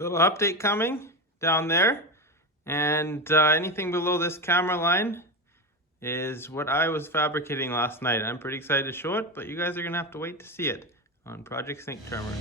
Little update coming down there, and anything below this camera line is what I was fabricating last night. I'm pretty excited to show it, but you guys are gonna have to wait to see it on Project Sync Tremor.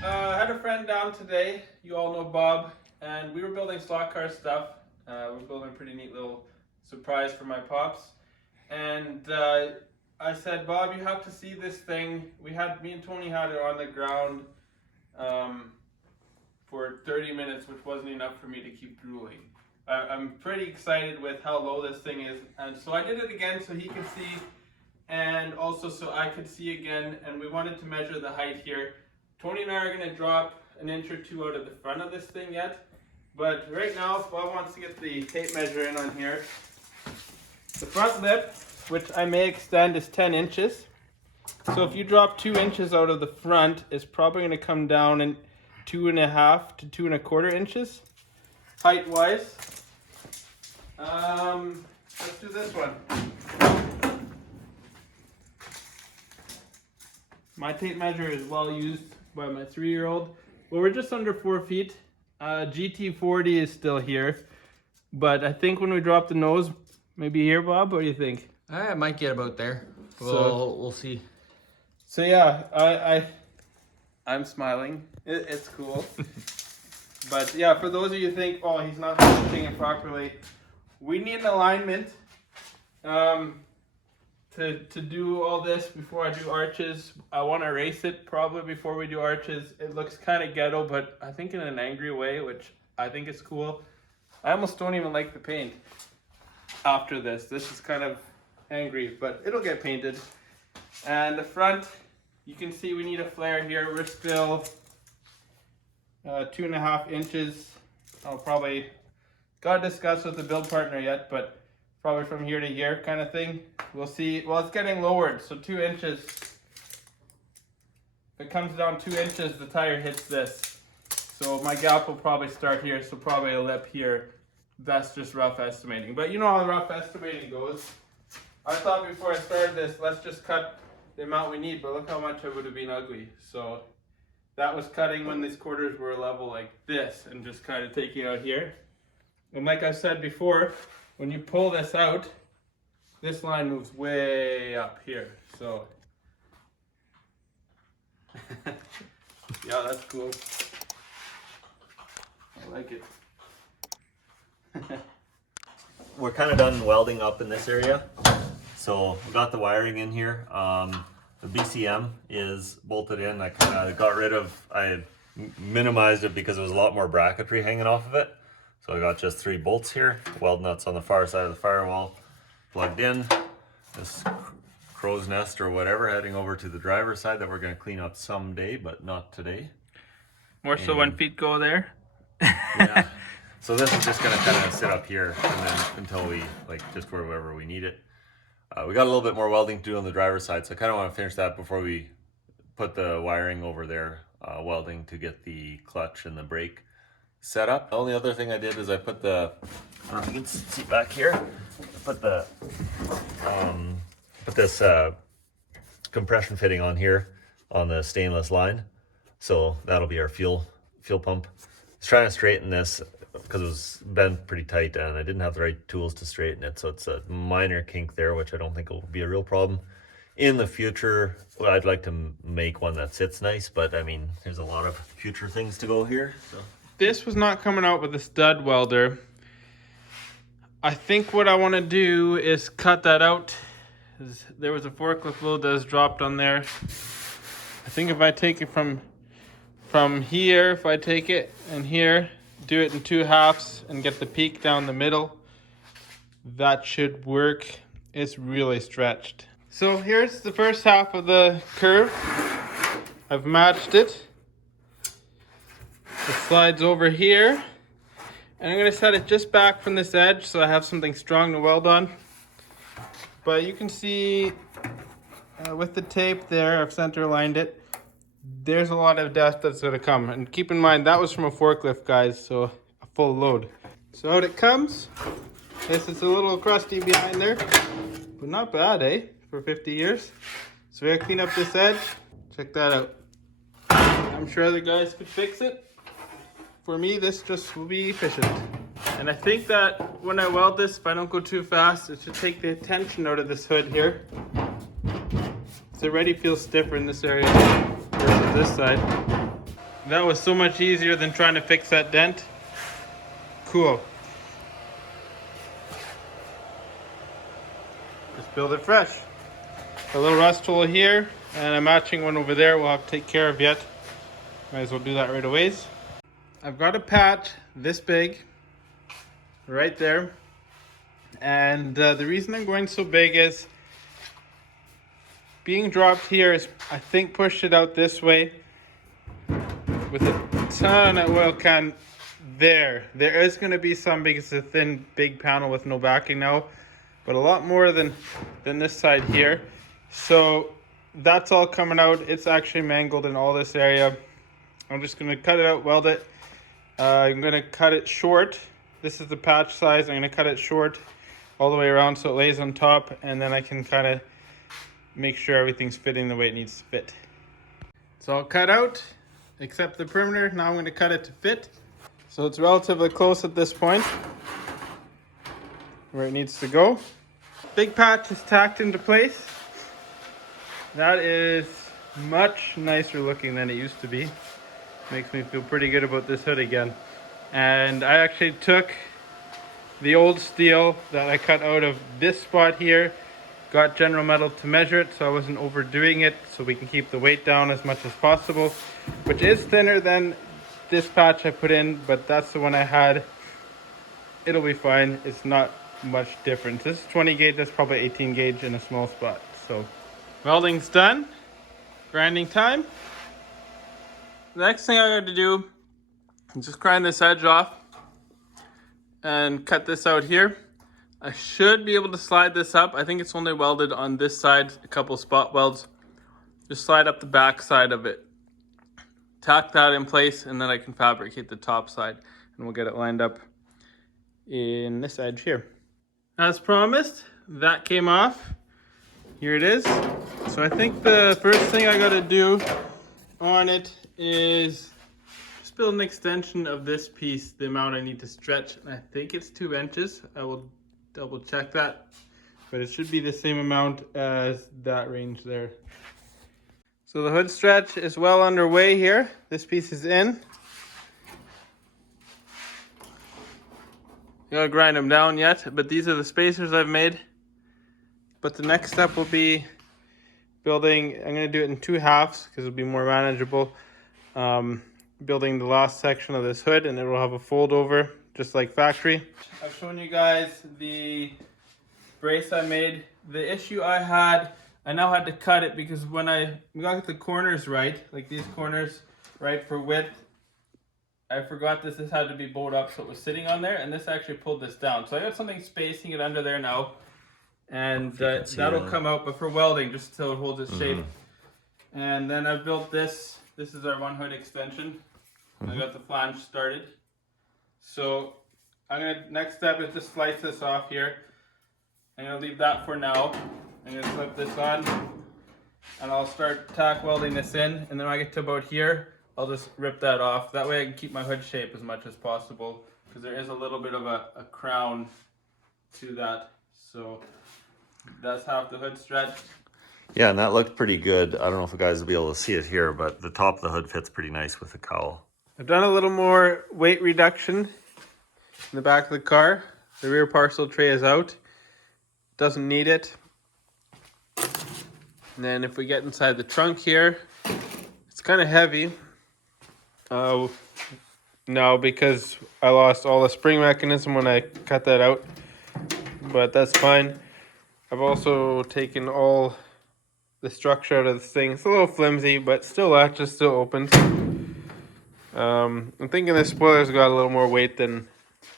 I had a friend down today, you all know Bob, and we were building slot car stuff. We were building a pretty neat little surprise for my pops. And I said, Bob, you have to see this thing. Me and Tony had it on the ground for 30 minutes, which wasn't enough for me to keep drooling. I'm pretty excited with how low this thing is. And so I did it again so he could see, and also so I could see again, and we wanted to measure the height here. Tony and I are going to drop an inch or two out of the front of this thing yet, but right now Bob wants to get the tape measure in on here. The front lip, which I may extend, is 10 inches. So if you drop 2 inches out of the front, it's probably going to come down in 2.5 to 2.25 inches height wise. Let's do this one. My tape measure is well used by my 3-year-old. Well, we're just under 4 feet. GT40 is still here, but I think when we drop the nose, maybe here, Bob. What do you think? I might get about there. We'll see. So yeah, I'm smiling. It's cool. But yeah, for those of you who think, oh, he's not pitching it properly, we need an alignment. To do all this before I do arches. I want to erase it probably before we do arches. It looks kind of ghetto, but I think in an angry way, which I think is cool. I almost don't even like the paint after this. This is kind of angry, but it'll get painted. And the front, you can see we need a flare here. We're still 2.5 inches. I'll probably, gotta discuss with the build partner yet, but probably from here to here kind of thing. We'll see. Well, it's getting lowered, so 2 inches. If it comes down 2 inches, the tire hits this. So my gap will probably start here, so probably a lip here. That's just rough estimating. But you know how rough estimating goes. I thought before I started this, let's just cut the amount we need, but look how much it would have been ugly. So that was cutting when these quarters were level like this and just kind of taking out here. And like I said before, when you pull this out, this line moves way up here. So, yeah, that's cool. I like it. We're kind of done welding up in this area. So we got the wiring in here. The BCM is bolted in. I kind of got rid of, I minimized it because there was a lot more bracketry hanging off of it. So I got just 3 bolts here, weld nuts on the far side of the firewall, plugged in. This crow's nest or whatever heading over to the driver's side that we're going to clean up someday, but not today. More so when feet go there. Yeah. So this is just going to kind of sit up here and then until we, like, just wherever we need it. We got a little bit more welding to do on the driver's side, so I kind of want to finish that before we put the wiring over there, welding to get the clutch and the brake set up. The only other thing I did is I put the, I don't know if you can see back here, I put the this compression fitting on here on the stainless line, so that'll be our fuel pump. I was trying to straighten this because it was bent pretty tight and I didn't have the right tools to straighten it, so it's a minor kink there, which I don't think will be a real problem in the future. Well, I'd like to make one that sits nice, but I mean, there's a lot of future things to go here. So this was not coming out with a stud welder. I think what I want to do is cut that out. There was a forklift load that was dropped on there. I think if I take it from here, if I take it and here, do it in 2 halves and get the peak down the middle, that should work. It's really stretched. So here's the first half of the curve. I've matched it. It slides over here. And I'm going to set it just back from this edge so I have something strong to weld on. But you can see with the tape there, I've center aligned it. There's a lot of dust that's going to come. And keep in mind, that was from a forklift, guys, so a full load. So out it comes. This is a little crusty behind there, but not bad, eh? For 50 years. So we're going to clean up this edge. Check that out. I'm sure other guys could fix it. For me, this just will be efficient. And I think that when I weld this, if I don't go too fast, it should take the tension out of this hood here. It already feels stiffer in this area versus this side. That was so much easier than trying to fix that dent. Cool. Just build it fresh. A little rust hole here, and a matching one over there we'll have to take care of yet. Might as well do that right away. I've got a patch this big right there, and the reason I'm going so big is being dropped here is, I think, pushed it out this way with a ton of oil can there. There is going to be some because it's a thin big panel with no backing now, but a lot more than this side here. So that's all coming out. It's actually mangled in all this area. I'm just going to cut it out, weld it. I'm going to cut it short. This is the patch size. I'm going to cut it short all the way around so it lays on top, and then I can kind of make sure everything's fitting the way it needs to fit. It's all cut out except the perimeter. Now I'm going to cut it to fit. So it's relatively close at this point where it needs to go. Big patch is tacked into place. That is much nicer looking than it used to be. Makes me feel pretty good about this hood again. And I actually took the old steel that I cut out of this spot here, got General Metal to measure it so I wasn't overdoing it, so we can keep the weight down as much as possible, which is thinner than this patch I put in, but that's the one I had. It'll be fine. It's not much difference. This is 20 gauge, that's probably 18 gauge in a small spot. So welding's done. Grinding time. The next thing I got to do is just grind this edge off and cut this out here. I should be able to slide this up. I think it's only welded on this side, a couple spot welds. Just slide up the back side of it. Tack that in place, and then I can fabricate the top side, and we'll get it lined up in this edge here. As promised, that came off. Here it is. So I think the first thing I got to do on it is just build an extension of this piece, the amount I need to stretch. And I think it's 2 inches. I will double check that, but it should be the same amount as that range there. So the hood stretch is well underway here. This piece is in. You gotta grind them down yet, but these are the spacers I've made. But the next step will be building, I'm gonna do it in 2 halves because it'll be more manageable. Building the last section of this hood, and it will have a fold over just like factory. I've shown you guys the brace I made. The issue I had, I now had to cut it because when I got the corners right, like these corners right for width, I forgot this had to be bowed up so it was sitting on there, and this actually pulled this down. So I got something spacing it under there now, and that'll come out, but for welding, just until it holds its shape. And then I built this. This is our one hood extension. I got the flange started. So next step is to slice this off here. I'm gonna leave that for now. I'm gonna slip this on, and I'll start tack welding this in, and then when I get to about here, I'll just rip that off. That way I can keep my hood shape as much as possible, because there is a little bit of a crown to that. So that's half the hood stretched. Yeah, and that looked pretty good. I don't know if you guys will be able to see it here, but the top of the hood fits pretty nice with the cowl. I've done a little more weight reduction in the back of the car. The rear parcel tray is out. Doesn't need it. And then if we get inside the trunk here, it's kind of heavy. No, because I lost all the spring mechanism when I cut that out. but that's fine. I've also taken all the structure out of this thing. It's a little flimsy, but still latches, still opens. I'm thinking the spoiler's got a little more weight than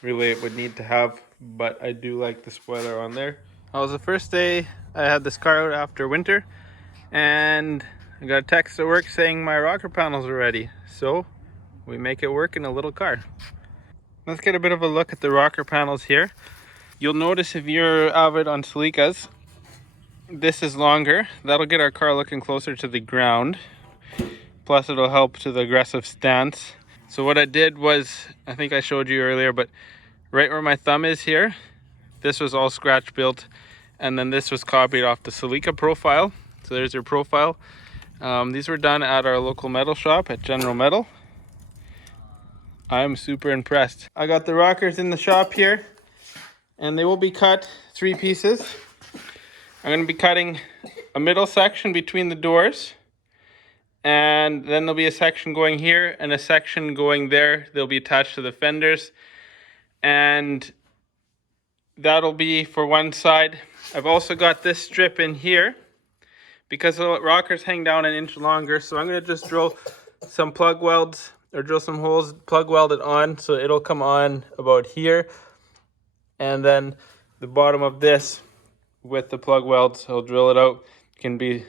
really it would need to have, but I do like the spoiler on there. It was the first day I had this car out after winter, and I got a text at work saying my rocker panels are ready. So we make it work in a little car. Let's get a bit of a look at the rocker panels here. You'll notice if you're avid on Celicas, this is longer. That'll get our car looking closer to the ground. Plus it'll help to the aggressive stance. So what I did was, I think I showed you earlier, but right where my thumb is here, this was all scratch built. And then this was copied off the Celica profile. So there's your profile. These were done at our local metal shop at General Metal. I'm super impressed. I got the rockers in the shop here, and they will be cut 3 pieces. I'm going to be cutting a middle section between the doors, and then there'll be a section going here and a section going there. They'll be attached to the fenders, and that'll be for one side. I've also got this strip in here because the rockers hang down an inch longer, so I'm going to just drill some plug welds or drill some holes, plug weld it on, so it'll come on about here, and then the bottom of this with the plug welds, I'll drill it out, can be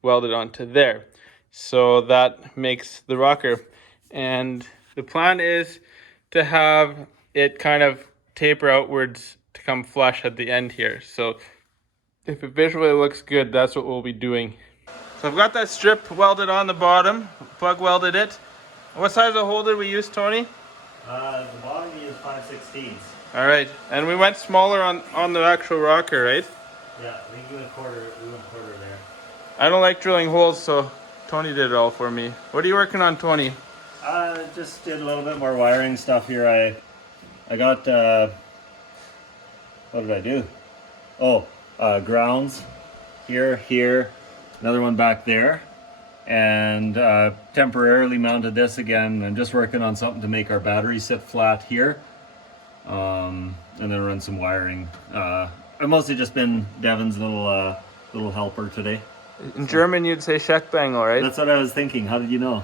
welded onto there. So that makes the rocker, and the plan is to have it kind of taper outwards to come flush at the end here. So if it visually looks good, that's what we'll be doing. So I've got that strip welded on the bottom, plug welded it. What size of hole did we use, Tony? The bottom is 5/16. All right, and we went smaller on the actual rocker, right? Yeah, we went quarter there. I don't like drilling holes, so Tony did it all for me. What are you working on, Tony? Just did a little bit more wiring stuff here. I got, what did I do? Oh, grounds here, another one back there. And temporarily mounted this again. I'm just working on something to make our battery sit flat here, and then run some wiring. I've mostly just been Devin's little helper today. In German, you'd say Scheckbengel, right? That's what I was thinking. How did you know?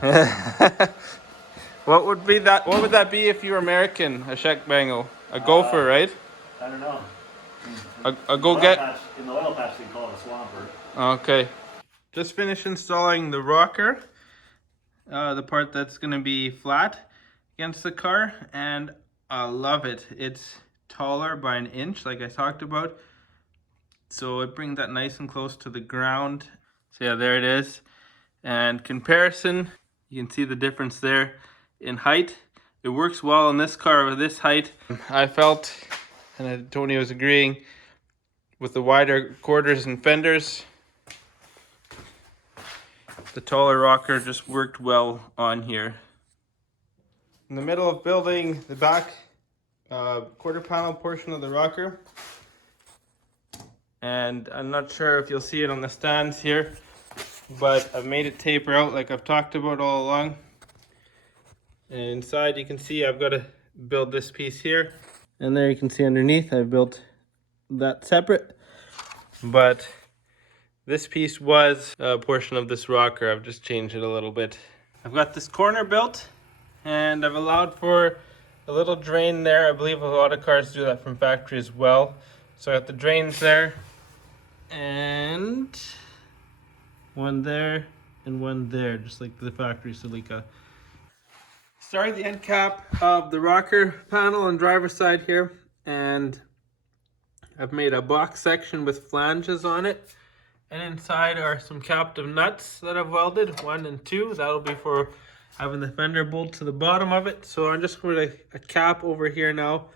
What would be that? What would that be if you were American? A Scheckbengel, a gopher, right? I don't know. A go get. In the oil patch, they call it a swamper. Okay. Just finished installing the rocker, the part that's going to be flat against the car, and I love it. It's taller by an inch, like I talked about, so it brings that nice and close to the ground. So yeah, there it is. And comparison, you can see the difference there in height. It works well on this car with this height. I felt, and Tony was agreeing, with the wider quarters and fenders, the taller rocker just worked well on here. In the middle of building the back quarter panel portion of the rocker, and I'm not sure if you'll see it on the stands here, but I've made it taper out like I've talked about all along. And inside you can see I've got to build this piece here, and there you can see underneath I've built that separate, but this piece was a portion of this rocker. I've just changed it a little bit. I've got this corner built, and I've allowed for a little drain there. I believe a lot of cars do that from factory as well. So I got the drains there, and one there, and one there, just like the factory Celica. Started the end cap of the rocker panel on driver's side here, and I've made a box section with flanges on it. And inside are some captive nuts that I've welded, 1 and 2. That'll be for having the fender bolt to the bottom of it. So I'm just going to a cap over here now.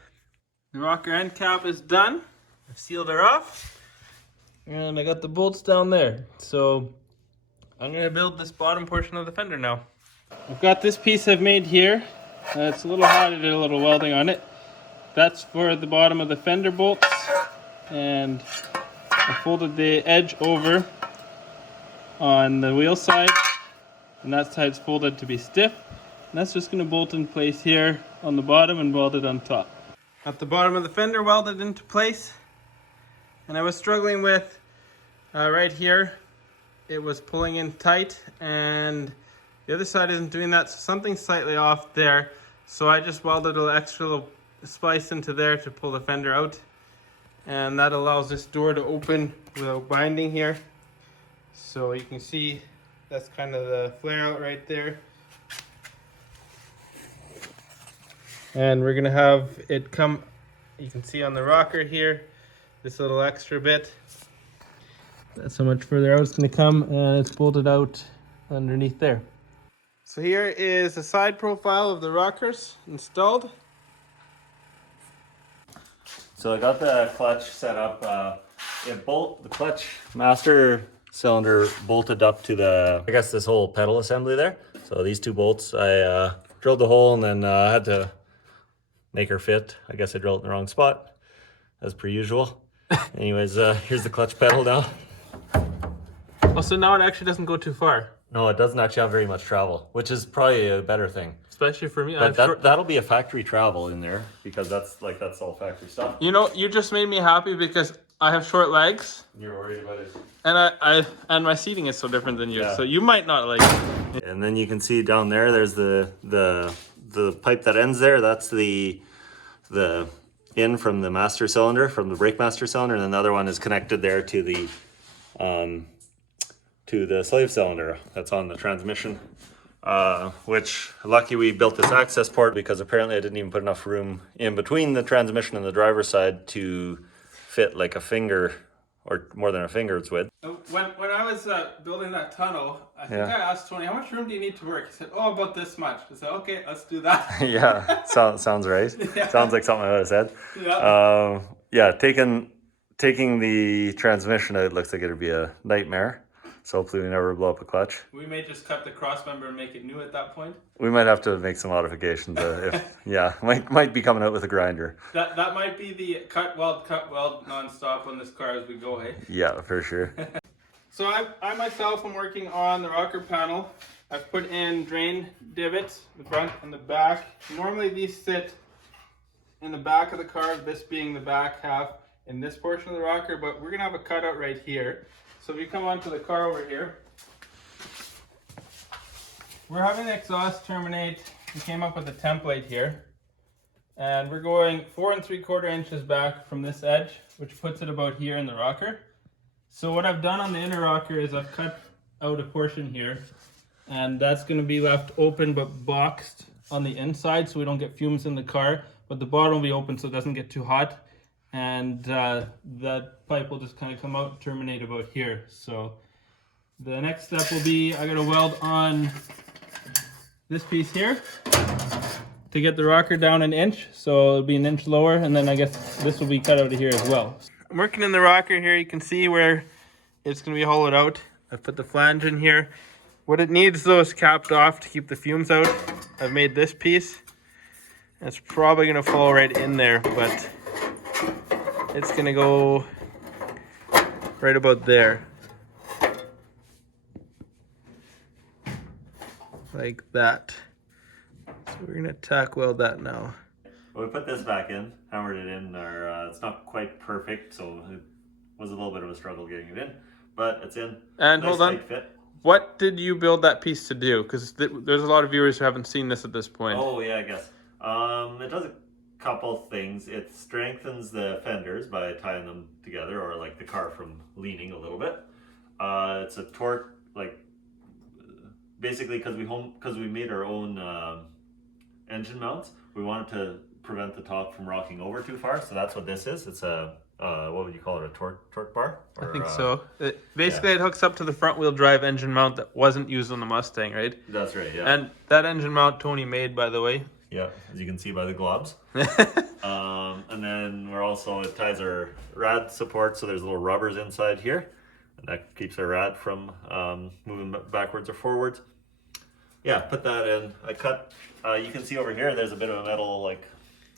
The rocker end cap is done. I've sealed her off. And I got the bolts down there. So I'm going to build this bottom portion of the fender now. I've got this piece I've made here. It's a little hot, I did a little welding on it. That's for the bottom of the fender bolts. And I folded the edge over on the wheel side, and that side's folded to be stiff. And that's just going to bolt in place here on the bottom and weld it on top. Got the bottom of the fender welded into place, And I was struggling with right here. It was pulling in tight, and the other side isn't doing that, so something's slightly off there. So I just welded an extra little splice into there to pull the fender out, and that allows this door to open without binding here. So you can see that's kind of the flare out right there. And we're gonna have it come, you can see on the rocker here, this little extra bit. That's how much further out it's gonna come, and it's bolted out underneath there. So here is a side profile of the rockers installed. So I got the clutch set up. The clutch master cylinder bolted up to this whole pedal assembly there. So these two bolts, I drilled the hole and then had to make her fit. I guess I drilled it in the wrong spot, as per usual. Anyways, here's the clutch pedal now. Oh, so now it actually doesn't go too far. No, it doesn't actually have very much travel, which is probably a better thing. Especially for me. But that'll be a factory travel in there, because that's all factory stuff. You know, you just made me happy because I have short legs. You're worried about it. And and my seating is so different than you, Yeah. so you might not like it. And then you can see down there, there's the pipe that ends there. That's the in from the master cylinder, from the brake master cylinder, and then the other one is connected there to the slave cylinder that's on the transmission. Which lucky we built this access port, because apparently I didn't even put enough room in between the transmission and the driver's side to fit like a finger, or more than a finger's width. When I was building that tunnel, I think I asked Tony, how much room do you need to work? He said, oh, about this much. I said, okay, let's do that. Yeah, sounds right. Yeah. Sounds like something I would have said. Yeah. Taking the transmission out, it looks like it'd be a nightmare. So hopefully we never blow up a clutch. We may just cut the cross member and make it new at that point. We might have to make some modifications. Might be coming out with a grinder. That might be the cut weld non-stop on this car as we go, eh? Yeah, for sure. So I myself am working on the rocker panel. I've put in drain divots, the front and the back. Normally these sit in the back of the car, this being the back half in this portion of the rocker, but we're gonna have a cutout right here. So if you come onto the car over here, we're having the exhaust terminate. We came up with a template here, and we're going 4 3/4 inches back from this edge, which puts it about here in the rocker. So what I've done on the inner rocker is I've cut out a portion here, and that's going to be left open but boxed on the inside so we don't get fumes in the car, but the bottom will be open so it doesn't get too hot. And that pipe will just kind of come out and terminate about here. So the next step will be I gotta weld on this piece here to get the rocker down an inch, so it'll be an inch lower, and then I guess this will be cut out of here as well. I'm working in the rocker here. You can see where it's gonna be hollowed out. I've put the flange in here. What it needs though is capped off to keep the fumes out. I've made this piece. It's probably gonna fall right in there, but it's gonna go right about there. Like that. So we're gonna tack weld that now. Well, we put this back in, hammered it in. It's not quite perfect, so it was a little bit of a struggle getting it in, but it's in. And nice, hold on, tight fit. What did you build that piece to do? Because there's a lot of viewers who haven't seen this at this point. Oh yeah, I guess. It does a couple things. It strengthens the fenders by tying them together, or like the car from leaning a little bit. It's a torque, like basically because we made our own engine mounts. We wanted to prevent the top from rocking over too far, so that's what this is. It's a what would you call it? A torque bar? I think so. It hooks up to the front wheel drive engine mount that wasn't used on the Mustang, right? That's right. Yeah. And that engine mount Tony made, by the way. Yeah, as you can see by the globs. And then it ties our rad support, so there's little rubbers inside here, and that keeps our rad from moving backwards or forwards. Yeah, put that in. I cut, you can see over here, there's a bit of a metal like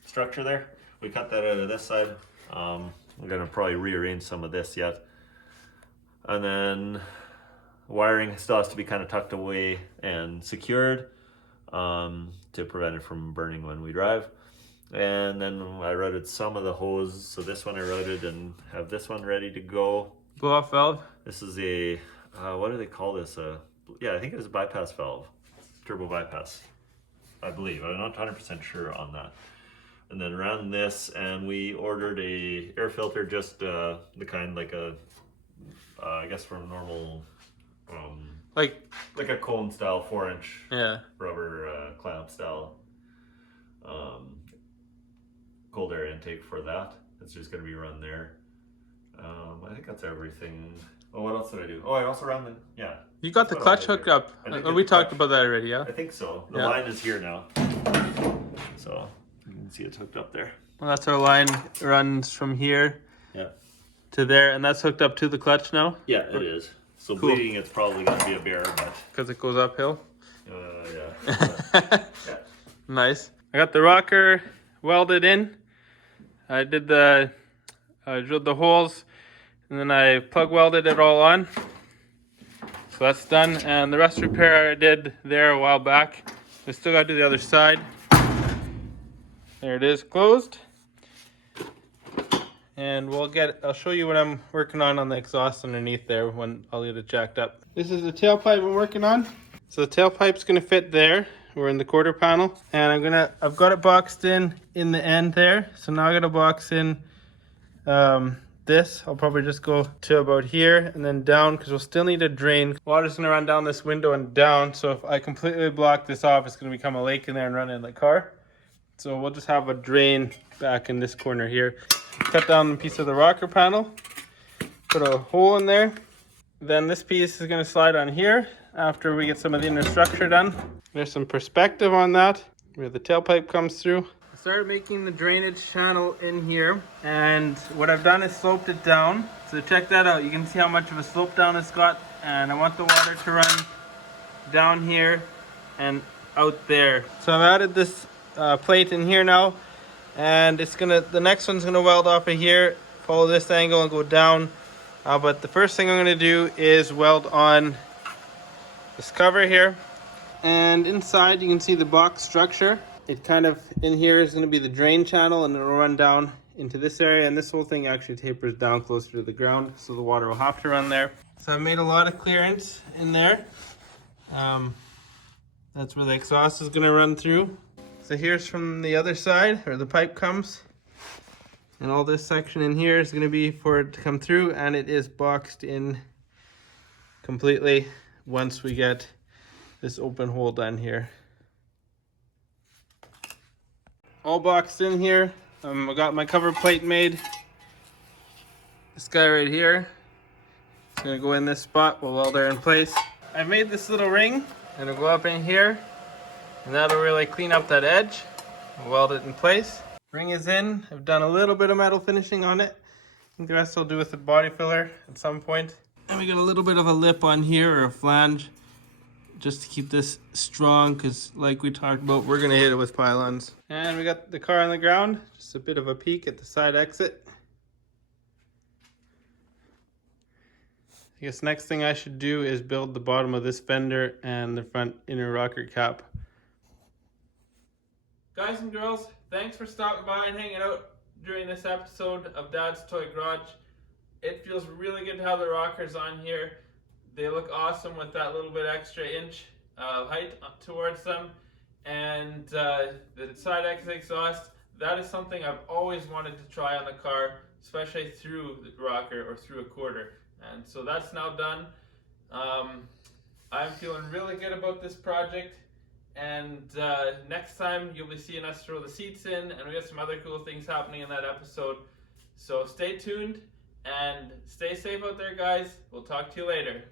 structure there. We cut that out of this side. I'm gonna probably rearrange some of this yet. And then wiring still has to be kind of tucked away and secured to prevent it from burning when we drive. And then I routed some of the hose. So this one I routed and have this one ready to go. Blow off valve. This is a, what do they call this? Yeah, I think it was a bypass valve, turbo bypass, I believe. I'm not 100% sure on that. And then ran this, and we ordered a air filter, just the kind like a, I guess from normal, like a cone style 4-inch rubber clamp style cold air intake for that. It's just going to be run there. I think that's everything. Oh, what else did I do? Oh, I also ran the, You got the clutch hooked up. We talked about that already, yeah? I think so. The line is here now. So you can see it's hooked up there. Well, that's our line, runs from here to there, and that's hooked up to the clutch now? Yeah, it is. So bleeding, it's probably going to be a bear, but... Because it goes uphill? Yeah. Nice. I got the rocker welded in. I did the, drilled the holes, and then I plug welded it all on. So that's done, and the rest repair I did there a while back. I still got to do the other side. There it is, closed. And I'll show you what I'm working on the exhaust underneath there when I'll get it jacked up. This is the tailpipe I'm working on. So the tailpipe's gonna fit there. We're in the quarter panel, and I've got it boxed in the end there. So now I gotta box in this. I'll probably just go to about here and then down, because we'll still need a drain. Water's gonna run down this window and down. So if I completely block this off, it's gonna become a lake in there and run in the car. So we'll just have a drain back in this corner here. Cut down a piece of the rocker panel, put a hole in there. Then this piece is going to slide on here after we get some of the inner structure done. There's some perspective on that, where the tailpipe comes through. I started making the drainage channel in here, and what I've done is sloped it down. So check that out. You can see how much of a slope down it's got, and I want the water to run down here and out there. So I've added this plate in here now, and the next one's gonna weld off of here, follow this angle and go down. But the first thing I'm gonna do is weld on this cover here, and inside you can see the box structure. It kind of in here is gonna be the drain channel, and it'll run down into this area, and this whole thing actually tapers down closer to the ground, so the water will have to run there. So I've made a lot of clearance in there. That's where the exhaust is gonna run through. So here's from the other side, where the pipe comes. And all this section in here is going to be for it to come through, and it is boxed in completely once we get this open hole done here. All boxed in here. I got my cover plate made. This guy right here. It's going to go in this spot. We'll weld her in place. I made this little ring, and it'll go up in here. And that'll really clean up that edge. Weld it in place. Ring is in. I've done a little bit of metal finishing on it. I think the rest I'll do with the body filler at some point. And we got a little bit of a lip on here, or a flange, just to keep this strong, because like we talked about, we're gonna hit it with pylons. And we got the car on the ground. Just a bit of a peek at the side exit. I guess next thing I should do is build the bottom of this fender and the front inner rocker cap. Guys and girls, thanks for stopping by and hanging out during this episode of Dad's Toy Garage. It feels really good to have the rockers on here. They look awesome with that little bit extra inch height towards them. And the side exit exhaust, that is something I've always wanted to try on the car, especially through the rocker or through a quarter. And so that's now done. I'm feeling really good about this project. And next time you'll be seeing us throw the seats in, and we got some other cool things happening in that episode. So stay tuned and stay safe out there, guys. We'll talk to you later.